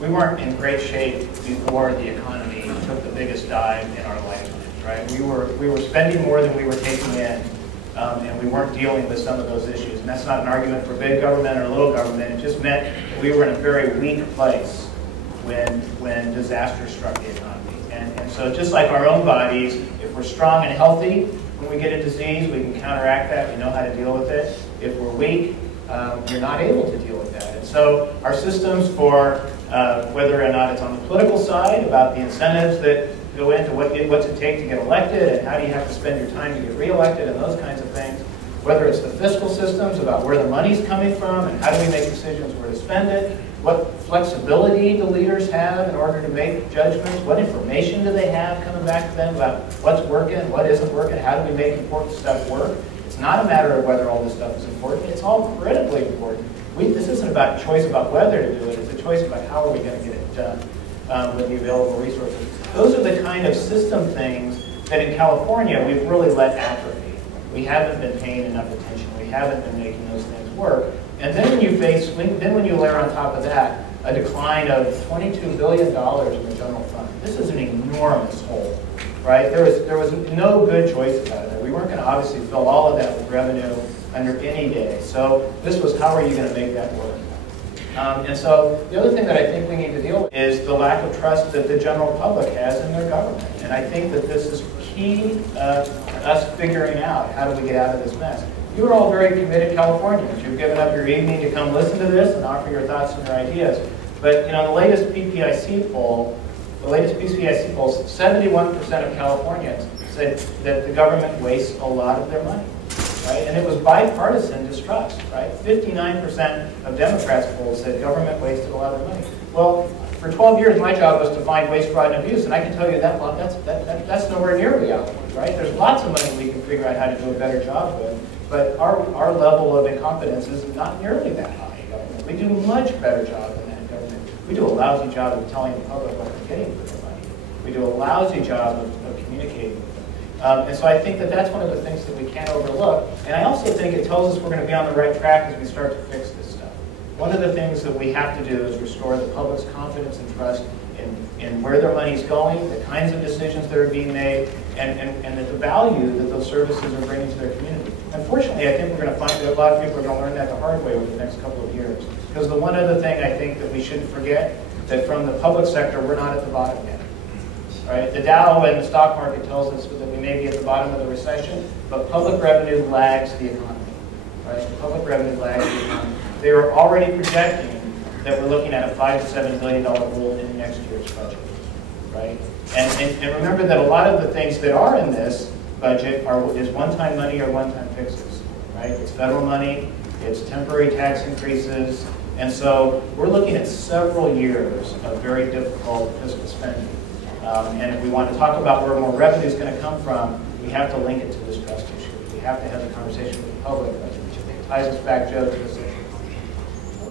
we weren't in great shape before the economy took the biggest dive in our lifetimes, right? We were spending more than we were taking in, and we weren't dealing with some of those issues. And that's not an argument for big government or little government. It just meant that we were in a very weak place when disaster struck the economy. And so just like our own bodies, if we're strong and healthy, when we get a disease, we can counteract that. We know how to deal with it. If we're weak, we're not able to deal with that. And so our systems for whether or not it's on the political side, about the incentives that go into what's it take to get elected and how do you have to spend your time to get reelected and those kinds of things, whether it's the fiscal systems about where the money's coming from and how do we make decisions where to spend it, what flexibility do leaders have in order to make judgments, what information do they have coming back to them about what's working, what isn't working, how do we make important stuff work. It's not a matter of whether all this stuff is important, it's all critically important. This isn't about choice about whether to do it, it's a choice about how are we going to get it done with the available resources. Those are the kind of system things that in California we've really let atrophy. We haven't been paying enough attention, we haven't been making those things work. And then when you layer on top of that a decline of $22 billion in the general fund, this is an enormous hole, right? There was no good choice about it. We weren't going to obviously fill all of that with revenue under any day. So this was, how are you going to make that work? And so the other thing that I think we need to deal with is the lack of trust that the general public has in their government. And I think that this is key to us figuring out how do we get out of this mess. You are all very committed Californians. You've given up your evening to come listen to this and offer your thoughts and your ideas. But you know, the latest PPIC poll, 71% of Californians said that the government wastes a lot of their money, right? And it was bipartisan distrust, right? 59% of Democrats polls said government wasted a lot of their money. Well, for 12 years, my job was to find waste, fraud, and abuse, and I can tell you that's nowhere near reality, right? There's lots of money we can figure out how to do a better job with, but our level of incompetence is not nearly that high in government. We do a much better job than that in government. We do a lousy job of telling the public what they're getting for their money. We do a lousy job of communicating with them. And so I think that that's one of the things that we can't overlook. And I also think it tells us we're going to be on the right track as we start to fix this stuff. One of the things that we have to do is restore the public's confidence and trust in where their money's going, the kinds of decisions that are being made, and the value that those services are bringing to their community. Unfortunately, I think we're going to find that a lot of people are going to learn that the hard way over the next couple of years. Because the one other thing I think that we shouldn't forget, that from the public sector, we're not at the bottom yet. Right? The Dow and the stock market tells us that we may be at the bottom of the recession, but public revenue lags the economy. Right? Public revenue lags the economy. They are already projecting that we're looking at a $5 to $7 billion hole in next year's budget. Right? And remember that a lot of the things that are in this budget is one-time money or one-time fixes. Right? It's federal money, it's temporary tax increases, and so we're looking at several years of very difficult fiscal spending. And if we want to talk about where more revenue is going to come from, we have to link it to this trust issue. We have to have the conversation with the public, which I think ties us back, Joe, to this